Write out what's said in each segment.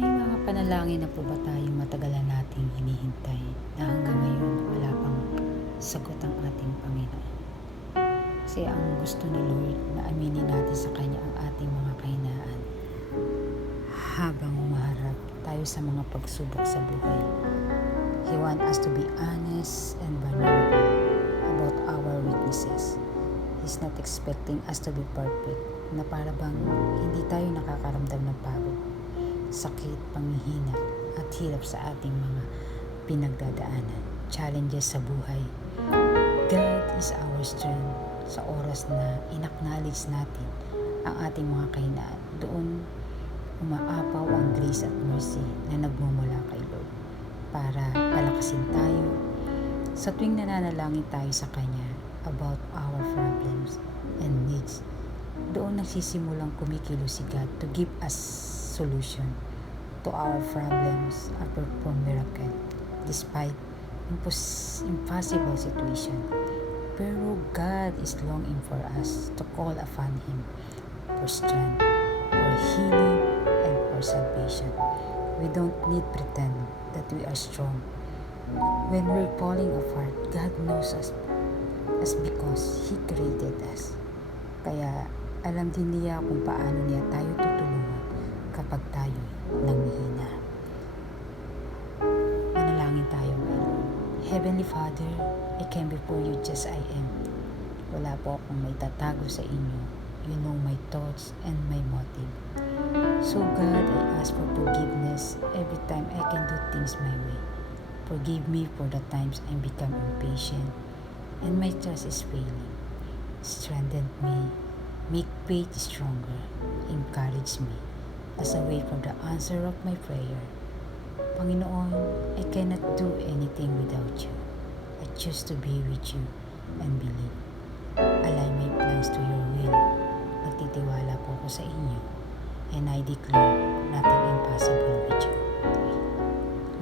May mga panalangin na po ba tayong matagalan nating hinihintay na hanggang ngayon wala pang sagot ang ating Panginoon? Kasi ang gusto ni Lord na aminin natin sa Kanya ang ating mga kahinaan habang umaharap tayo sa mga pagsubok sa buhay. He wants us to be honest and vulnerable about our weaknesses. He's not expecting us to be perfect, na para bang hindi tayo nakakaramdam ng pagod, sakit, panghihina at hirap sa ating mga pinagdadaanan, challenges sa buhay. God is our strength. Sa oras na inacknowledge natin ang ating mga kahinaan, doon umaapaw ang grace at mercy na nagmumula kay Lord para palakasin tayo. Sa tuwing nananalangin tayo sa Kanya about our problems and needs, doon nagsisimulang kumikilos si God to give us solution to our problems and perform miracle despite impossible situation. Pero God is longing for us to call upon Him for strength, for healing, and for salvation. We don't need pretend that we are strong. When we're falling apart, God knows us because He created us. Kaya alam din niya kung paano niya tayo tutulungan kapag tayo nanghihina. Manalangin tayo ngayon. Heavenly Father, I came before you just I am. Wala po akong may tatago sa inyo. You know my thoughts and my motive. So God, I ask for forgiveness every time I can do things my way. Forgive me for the times I become impatient and my trust is failing. Strengthen me, make faith stronger, encourage me as I wait for the answer of my prayer. Panginoon, I cannot do anything without you. I choose to be with you and believe. Align my plans to your will. Nagtitiwala po ako sa inyo and I declare nothing impossible with you.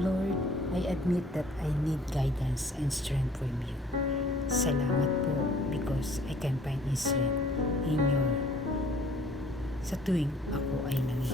Lord, I admit that I need guidance and strength from you. Salamat po because I can find strength in your sa tuwing ako ay nangyayari.